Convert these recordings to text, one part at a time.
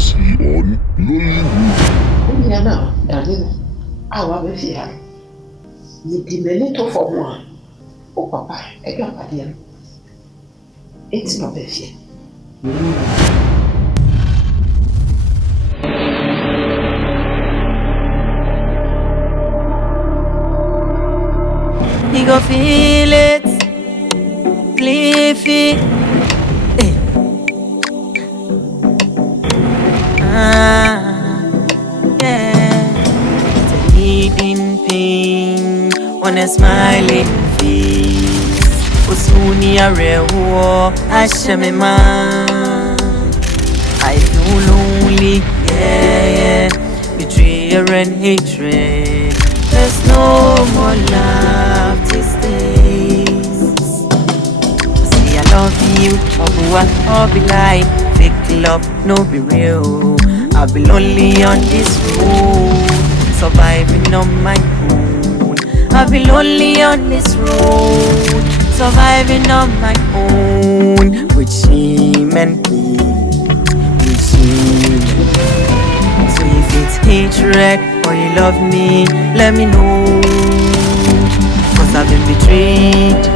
Previously on Nollywood. Yeah, now, darling, I want to see her. You did a little for one. Oh, Papa, I don't know. It's not a fear. You go feel it, Cliffy. Yeah. It's a hidden pain on a smiling face. Osuni arewo ashemema. I feel lonely, yeah. Betrayal and hatred. There's no more love these days. See, I love you, Oguaa, all be like fake love, no be real. I'll be lonely on this road, surviving on my own. I'll be lonely on this road, surviving on my own. With shame and pain, with shame and pain. So if it's hatred or you love me, let me know. Cause I've been betrayed,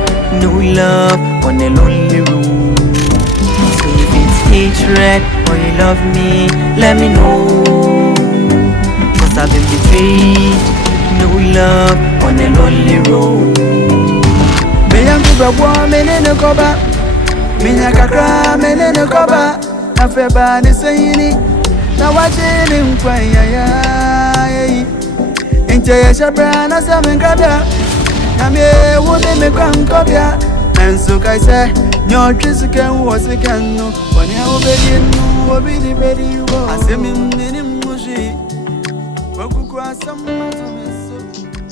no love on a lonely road. So if it's hatred or you love me, let me know. Cause I've been betrayed, no love on a lonely road. Me young people me no go back. Me nyakakra me no go back. Na feba ni sayini. Na wajini mkwanya ya. Inche ya shabra na samenkabia. Na me wode me kwa nkobia. Nanso kaise nyo trisuke uwasike no. Wani ya ubedi no obidi bedi wo. Asemi mnini mmushi. Wakuku asama tumeso.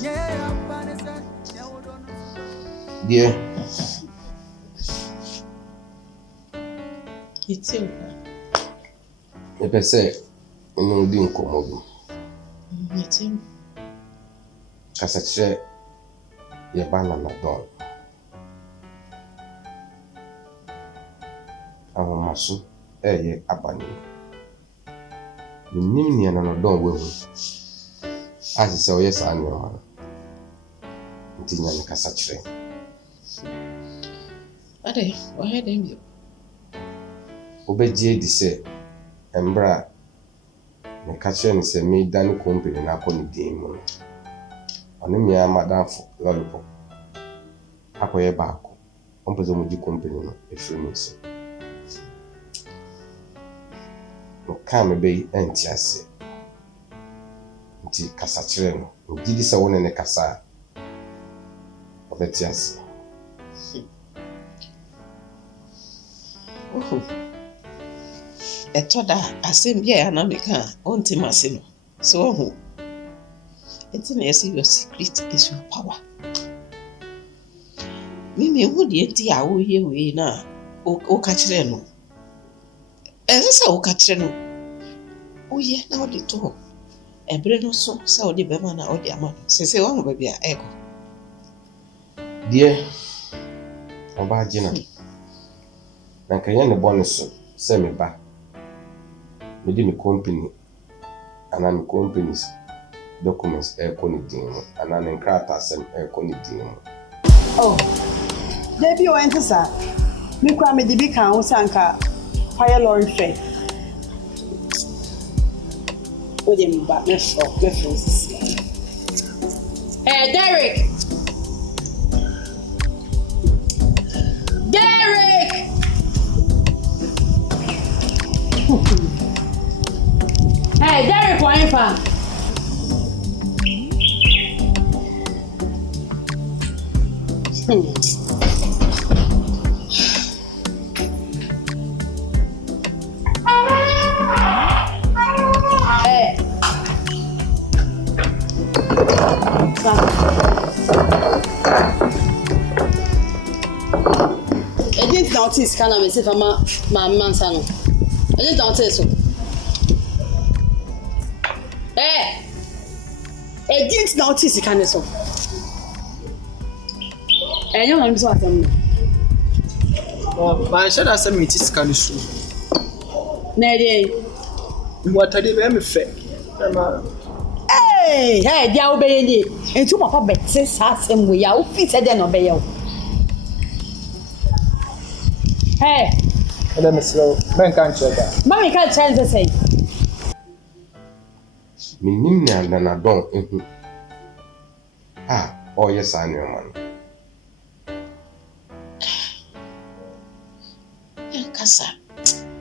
Yeah, panesa. Dear, It's you. if I say, I'm doing Komodo. It's you. As a chair, your banana dog. I'm a masu, ye abani. You name me and I don't will. As you say, yes, I know. Until you can such a Ade, why had him? Obey di say, Embra, the catcher is a maid than company in a pony demon. On me, Madame Lollipop. Acquire back, on presumably company, if you miss. No come be antiase. Nti kasachire no, ngidi se wona ne kasa. Obetiase. Etoda asem ye anamika onti masino. So who? It's in your secret is your power. Mimi who the enti we na o kachire no. Ese o kachire no. O ye na o de to. Ebre no so sa o de bema na o de ama. Se wa mo bia ego. Dear Oba Jina. Na kanya ne bonus se me ba. Me di me company. Anan companies documents konidin. Anan enkrata sem konidin. Oh. Debi o entesa. Me kwa me di bi kan wo sanka fire lorry fair. O de me ba me for Derek. Hey, Derek, why you fan? Hey. I didn't notice kana me say fama ma mansa no. I didn't notice so. I didn't notice kana so. I don't know what I'm. But I said I said me tis can so. Na dey. What I did, I'm a fake. Hey, dia obey ni. Enti papa betse sasem we ya wo fit dey no obey yo. Hey. Let me slow. Man can't check that. Mommy can't change the say. Minim na na don ehu. Ah, oh yes I know man. Kasa.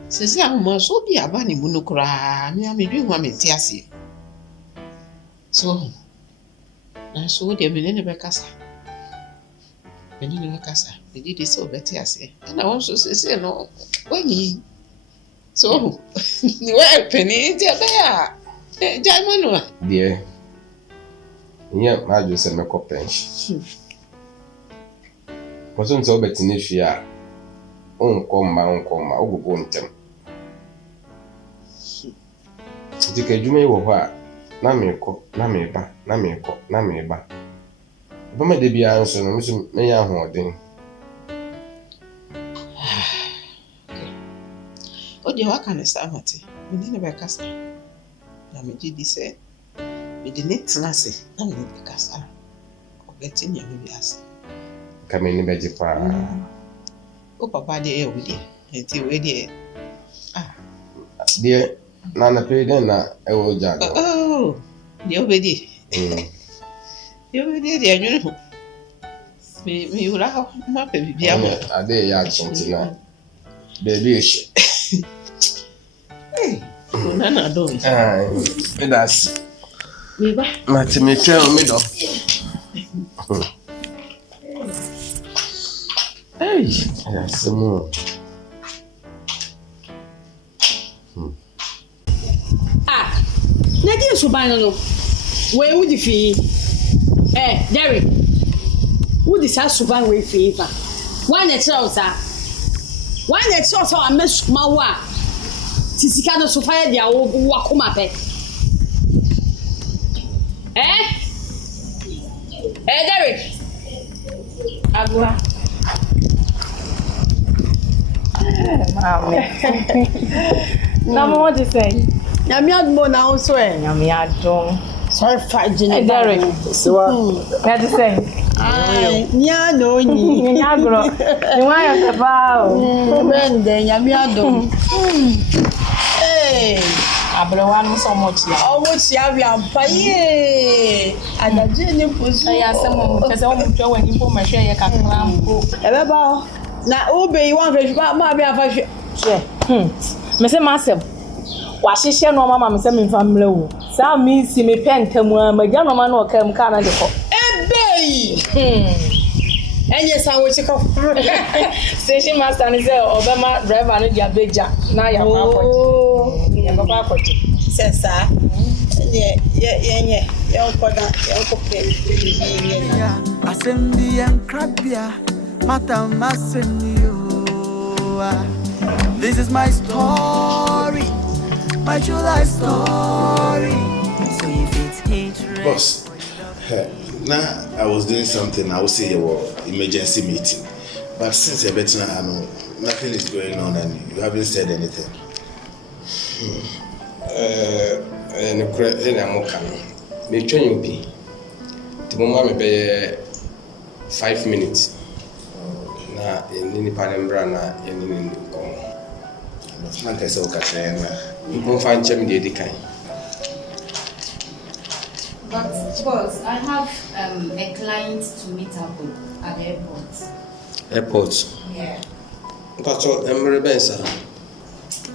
Sisi ahoma so bi aba ni mu no kura, me amedwi ho ameti ase. So, na so de me ne be kasa. Me ne be kasa. Me di so beti ase. Na won so sisi no, wani. So, ni wa peni ti aba ya. Jai manu. Dear. Yeah, ma jo se me ko pension. Koso nso beti ne fia. Onkoma, ogugo ntem. Dika dwuma yi wo ho a na meko, na meba, na meko, na meba. Bama de bia nso no miso menya ahoden. O de waka ne samate. Me ne be kasa. Na me di se. Me de net na se. Na me be kasa. O beti nya me bi ase. Kame ni beje pa. O papa de e wudi. Enti we de. Ah. Dear na pe den na e wo ja. Oh. De obedi. De obedi de anyu no. Me ura ha ma pe bibia mo. Ade ya kontina. Baby ish. Nana do. Ah, me das. Me ba. Mati me tell me do. Hey, that's more. Ah. Na di so ban no. We wudi fi. Derek. Wudi sa suban we fi fa. One na tell sa. One na tell sa amesuma wa. Tisika no so fa dia wo akoma pe. Derek. Agua. Mami. What you say? Nyame admo na wo so Nyame adom. Sorry for Jenny. Derek. So What you say? Nya no ni. Nya agro. You want your papa? Bende nyame adom. Hey. Abrewa no so much ya. Almost ya wi ampa ye. Adaje ni posu. Ya se mo pese o mo twa wani po ma hwe ye kakra mpo. Ebeba na ube yi wan fe ma bi afa hwe. Me se masem. Wa hihye no mama me se me mfa mle wo. Sa mi si me pentam a magya no ma no kam ka na de ko. Ebei. Enye sa wo chiko. Station master ni se obema driver no dia beja na ya ma akọji. Ya papa akọji. Sesa. Ye okoda, ye okope. Assembly and crabia, Matam Assembly. This is my story, my true life story. So if it's hatred. Boss, now I was doing something, I would say emergency meeting. But since you're better now, I know nothing is going on and you haven't said anything. No credit na mo kan. Me twen bi. Ti mo ma me be 5 minutes. Na ni panembra na ni kom. Man can say okay na. Mo fan chem de edikan. But boss, I have a client to meet up with at the airport. Yeah. But so emre ben sa.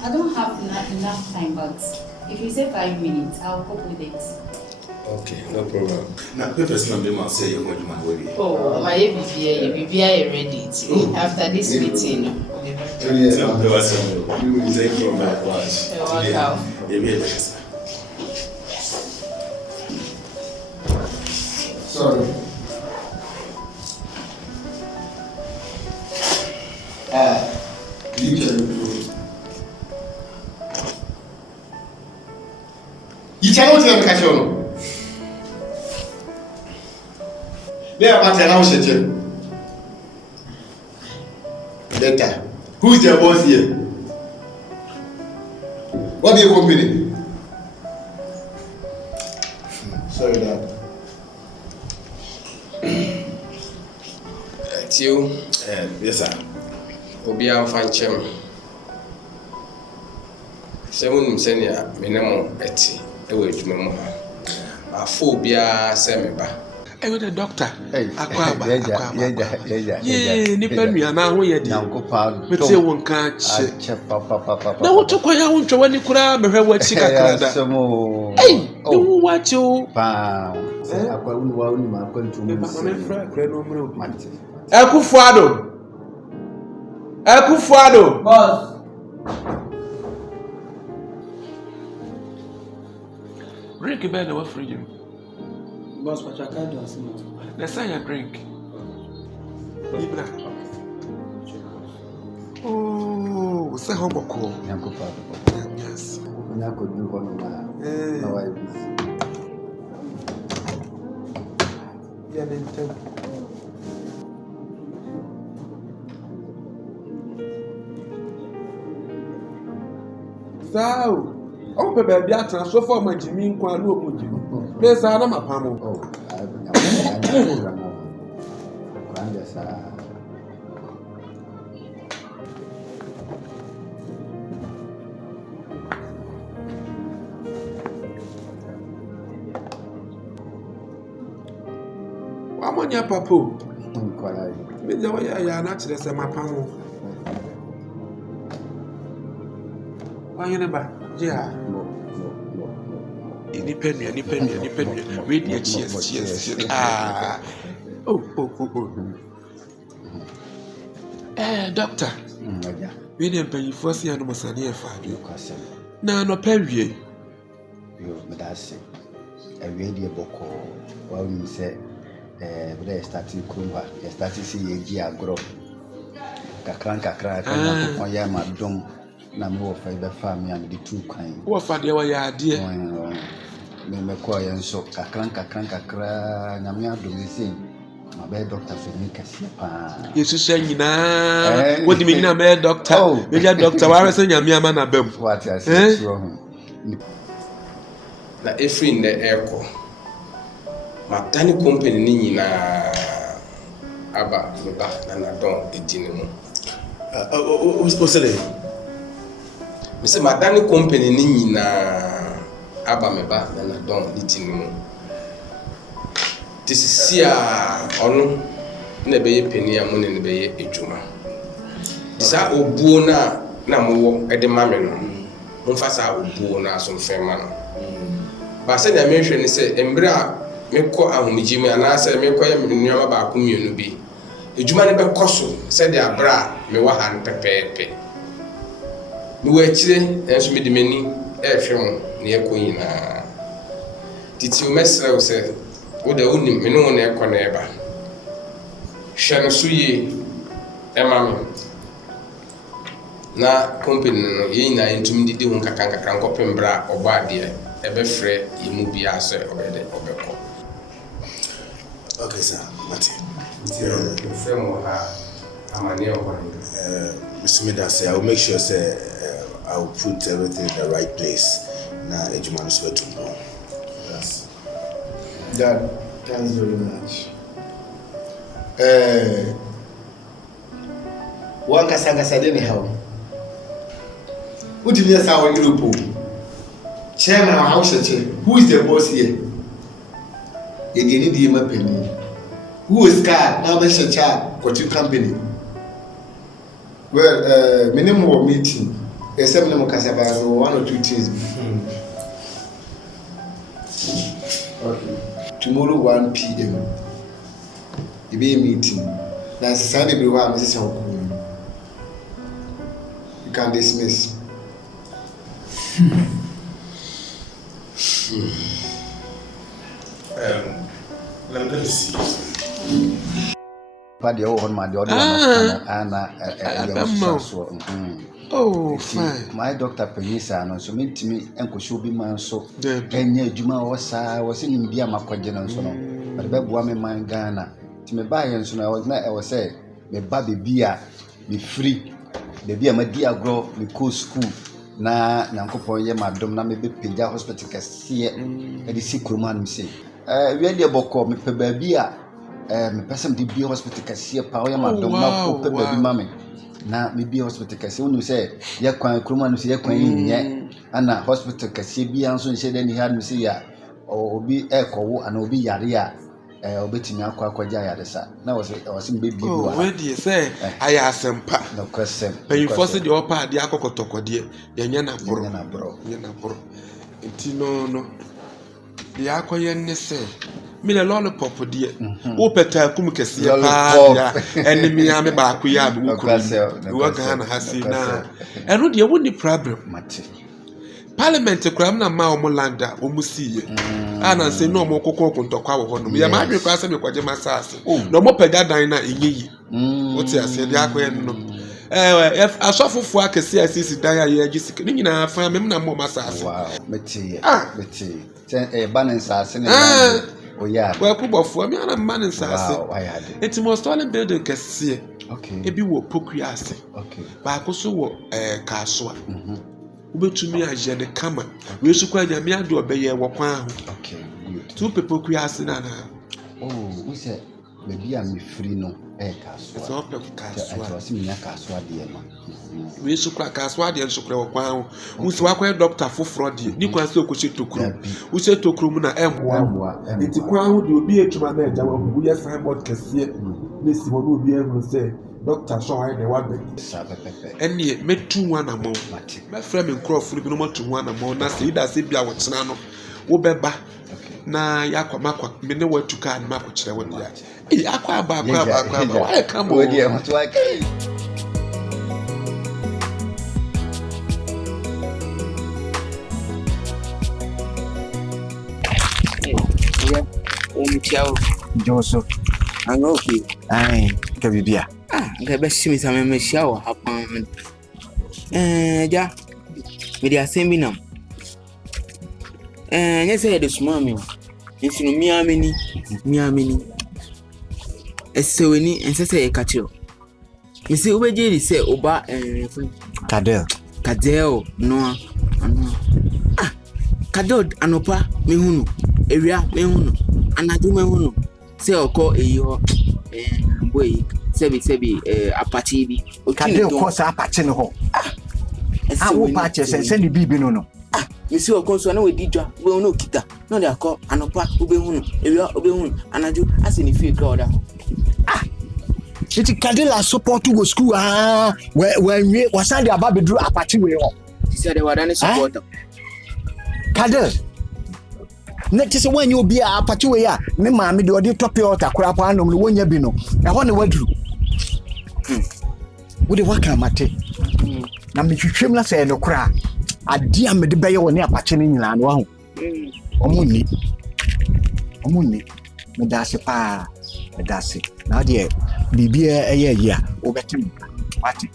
I don't have enough time, but if you say 5 minutes, I'll cope with it. Okay, no problem. Now, papers not be man say you want man worry. Oh, my BBA ready. After this meeting. Yes, I'm the one. You will take from my class. Sorry. You cannot tell me catch on. They are about to announce it. Later. Who is their boss here? What do you company? Theo. Yes, sir. Obi amfa nchem. Se wonim se ne a menemo eti e we adwuma mu ha. Afo bia se me ba. With the doctor. Akwaba. Yeah, nipa nua na ho ye di. Nyankopa. Me tie won ka che. Papa. Na wo to kwa ya won twa wani kura mehwe wa chi kakra da. Hey, ni wo wa chi o. Pa. Akwa uni ma akwa ntumu. Me fra kra no mre o. Akufuado. Boss. Drink bed na fridge. Boss, but I can't do it. Let's say a drink. Libra. Oh, say how much? Nyankopa. Yes. Nyako du hono na wa ibi. Yeah, then tell. So, oh, baby, I transfer for my Jimmy in Kwalo. There's Araba Pamo. Oh, I'm on your papo. Maybe I are not the same pamo. Why you never? Yeah. Independent. Radio cheers. Ah. Oh. Doctor. We didn't pay you for seeing almost a year for you. No, pay. That's it. A radio book. Well, you said, but I started Kumba. I started seeing a year grow. Kakran, on Yama Dom. Na me wo fa be fa me am de two kan wo fa de wa ya de me ko ya nso kakran nyame adom sei ma be doctor fe ni kase pa yesu sha nyina wo di me nyina be doctor me ja doctor wa rese nyame ama na bam what ya say so ho na every in the echo matani company ni nyina aba loba na don edini mu o sele Mse madani company ni nyina aba meba na don litini mu. Tisisia onu na be ye peni amu ne be ye edwuma. Disa obuo na mo ede mame no. Mfa sa obuo na so mfema no. Ba se na mehwe ni se embre a mekọ ahomji me ana se mekọ ye nnuama ba ko mienu bi. Edwuma ne be koso se de abra me wa han pepepe. No actually, and me the many film near Queen. Did you mess up, said, oh, the only no one echo neighbor. Shall see Emma. Na company ye na intimidate the Hunka Cranko Pembra or Badia, a befre, you move be answer already. Okay, sir. Mati. The film will have a manner one. Mr. Medase, I will make sure, sir. I will put everything in the right place. Now, Ejumanu swear to know. Yes. Dad, thanks very much. One Kasanga anyhow. What do you say? Our Europe chairman of our house, who is the boss here? You need the penny. Who is car? Now, Mr. Chad, got your company. Well, minimum meeting. Except no Casabas or 1 or 2 things. Okay. Tomorrow 1 p.m. You be a meeting. That's Sunday be one Mrs. Oguaa. You can dismiss. Let me see. But the old man, the other one, oh, fine. My doctor Penisa, and so meet me, Uncle Shubi man, so Kenya Juma was in India, Makojan, so no. But the woman, my Ghana, to me buy and so I was say, me baby beer, me free, the beer, my dear grow, me cool school. Na Nanko ye madam na me be Pija Hospital Cassia, and the sick man say. We had the boko, me baby, person the be hospital kasi pa o ya ma dom na ko pe baby mama na me be hospital kasi unu say ya kwan kroma no say ya kwan yin ana hospital kasi bi anso nse de ni ha no say ya obi ekowo ana obi yare a obetimi akwaja yare sa na was be bi wa we dey say aya asempa no question you force the upper de akokotokode yenya na bro enti no de akoye ne say me le lollipop de wo peta kum kese pa enemy ame ba akoya be wo Ghana hasina eno de wo ni problem mate Parliament kram na ma omulanda omusiye ana se no mo kokoko ntokwa wo hono ya ma adwe kwa se me kwaje masase no mo pega dan na enyeyi oti ase de akoye no asofofo akese asisi dan ya yagisi ni nyina fa me na mo masase wow meti ten balansa ne oya wa kubofo me ana man nsase it must all building kese ebi wo pokuase ba koso wo kasoa ubetumi aje de kama we sukwa nyame ade obeye wo kwan ho two people kuase na we say maybe am free no kasoa it's all kasoa so me kasoa de no we sukwa kasoa de sukwa wo kwan ho we se wakwa doctor foforo de ni kwan se okoche tokuru we se tokuru mu na emboa enti kwan ho de obi etuma na eja wo ye signboard kese ni si wo obi ehun se Doctor so I the one any metu one among my friend in Crawford no more to one among na say that say bia wo tena no wo beba na yakwa me ne watu ka na mako kire won ya akwa ba why come on we want to Joseph okay ai kabibia nga bashimi sa me shawo hapan ja me dia sembi nam nya say de suma mi nsinu miamini eseweni ensese e kachiro me say obeje ri say oba kadel no kadel anopa mehunu ewia mehunu anadu mehunu say oko eyo boy sebi apache bi kadel ko sa apache no ho wo pache se ni bibi no me see okonso na we didwa we no kita no dey akọ anopa obehunu ewia obehunu anaju asini fie crowd iti kadela support go school we wasan dey aba bedru apache we ho ti say dey wadane support kadel na ti se wanyi obi apache we ya me maame de odi top water kura pa anom no wonya bi no e ho ne wadru wo de waka mate na me twetwem na se no kura ade am de beye woni apache ni nyina no ho omuni me da se pa me da se na de bibia eye ya obetim mate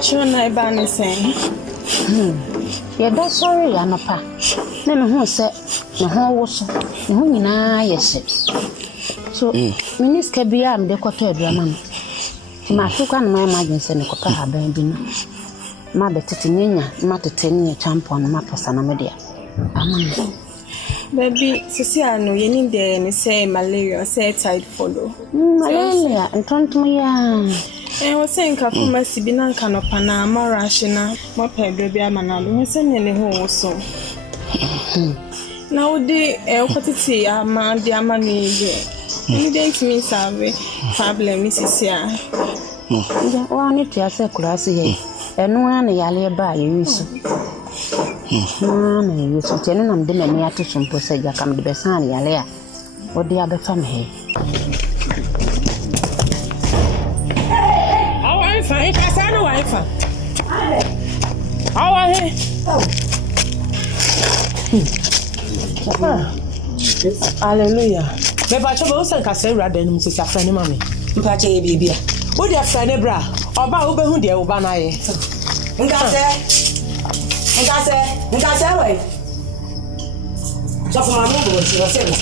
Sure, I ban saying. ye do sorry anapa na me hu se me ho wo so me hu nyina ye se so minister bia am de kwato aduama no ti ma hwekwa na ma imagine se ne kwata ha ban bi no ma betete nyanya ma tete ne champion ma posa na media amana baby sisi ano ye need the say malaria say typhoid malaria ntontom ya we say nka pharmacy bi na nka no pana marash na mo pa bebe amana do we say ne ho so na wo de kwatiti ama de ama ni ye ni didn't mean save problem sisi a wa ni tia se kurasi he enu ana yale ba ye yusu na yusu tenu na mde mani atusu mpo se ja kam de besan yale a odi abefa me he awa ifa ikasa no wa ifa awa he hallelujah me ba chobo usan kasa urada num sisi afrani mame mpa che ye bibia wo de afrani bra oba wo behu de wo ba na ye ngase we so for mama bo ti wase we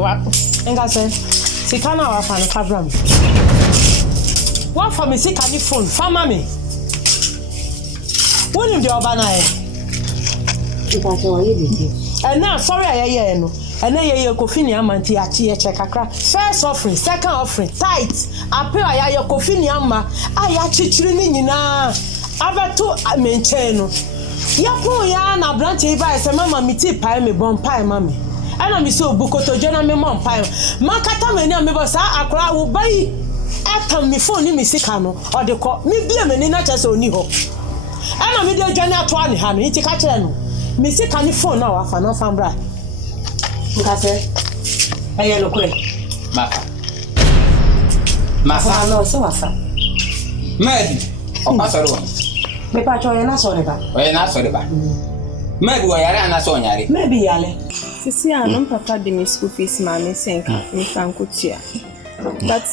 wa ngase sikana wa fa na kabram wa fa me sika ni phone fa mama woni de oba na ye mpa che wa ye de na sorry ayeye no ene ye kofi ni amanti achi ye check akra first offering second offering tithe ape aya kofi ni ama aya chichiri ni nyina abeto menche no yapo ya na branch e ba se mama miti pai me bon pai mama ana mi so bukoto jona me mon pai makata me ni amebo sa akra wo bai atam mi phone ni mi sika no odeko mi bia me ni na chese oni ho ana mi de jona ato ani ha no iti ka kire no mi sika ni phone na wa fa no fa mbra ngase aye lo kure mafa no so wafa medi o pasoro wa me pa cho na so reba medi wa yare ana so nyare maybe yale sisi ano papa de me school fees ma me senka me fankotia but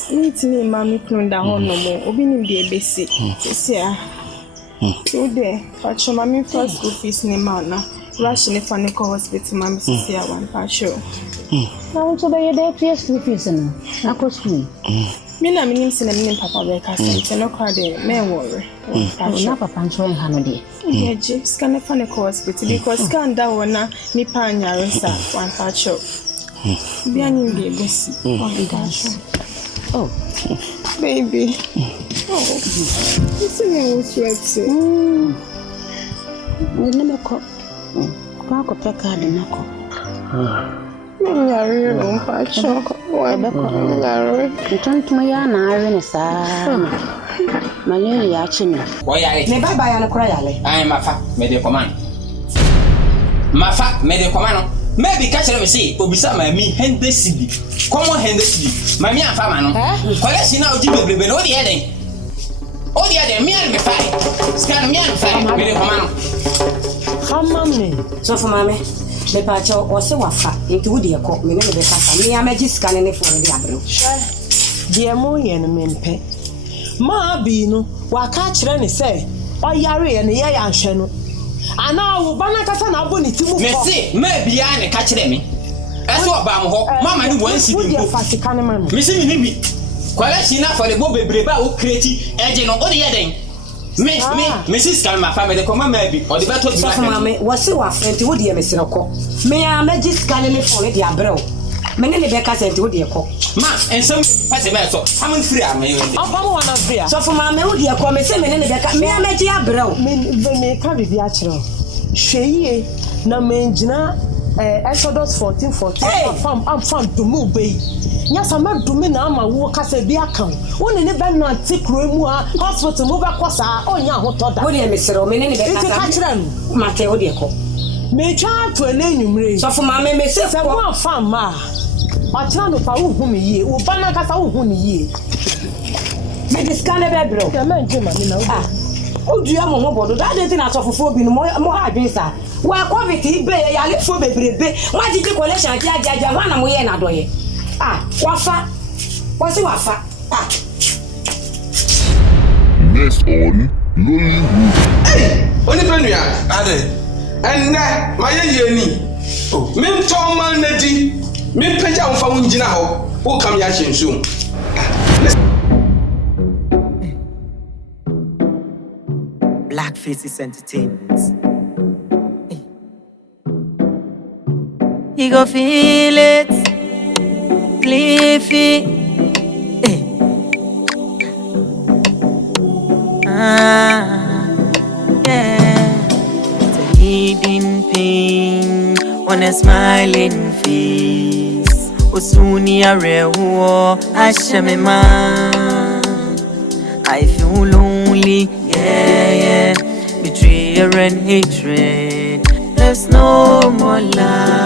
me ma me klonda hono mo obi ni de ebesi sisi a today pa cho ma me first school fees ni ma na rush ni fa ni ko hospital ma me sisi a wan pa show na unto be ye de PS fees no na ko school me na me nim se na me papa be ka se no kwa de me worry na papa nso en hano de yeah just can fa ni ko hospital because can da wona ni pa anyare sa wan pa show bi ani de ebesi oh baby this is sweaty ni me ko ko peka de nako nyare o pa show wa be ko nyare ntantuma ya na are ne sa manye ya chini o yare me baba ya no kura yale ai mafa me de command no maybe catch me say obisa ma mi hende sidi komo hende sidi ma mi afa ma no kwale si na oji bebrebe no de eden mi an me fai scan mi an fai me de command famame so for mame me pa cho o se wafa enti wo de ko me ne be kasa me amaji scan ne for de abro de mo ye no mempe ma bi no wa ka kire ne se o yare ye ne ye ya hwe no ana wo bana kasa na abo ni timu ko me se ma bia ne ka kire me ese oba mo ho mama ni wan si bi ko me se mi bi kwala si na for le bo bebre ba o kreti eje no o de ye den me sis kan ma family ko mama bi o de beto bi so mama wo se wa frenti wo de ye mesere ko me amaji scan ne for de abro me ne be kasa enti wo de ko ma ensem pase me so am free am yo oba mo wana free so for mama wo de ko me se me ne be ka me amaji abro me ka bi a kire hweye na me ngina Exodus 14:14 am fam to mu be nya sama dumi na ama wo kasa bi aka wo ne be na tikro mu a hospital mo ba kosa onya ho to da wo de mesere me ne be kasa ka kire no ma te wo de ko me twa to enumre so for mama me se ko fam ma atira no pa wo hu me yie wo ba na kasa wo hu ni yie me discount be bro ya man jema ni na o dua mo ho bodo da de na sofofo bi no mo ha adwen sa wa covid be ya le fo bebrebe wa ji collection ajaja wa na mo ye na doye wafa What's your wafa? Next on Nollywood. Hey, only penny ade. And my yeni. Oh, me Tom man nedi. Me peja on fa unjina ho. Who come ya shinsu? Black Faces Entertainment. You go feel it, Cliffy. Yeah. It's a hidden pain on a smiling face. Osunia rewo ashemema. I feel lonely, yeah. Betrayal and hatred. There's no more love.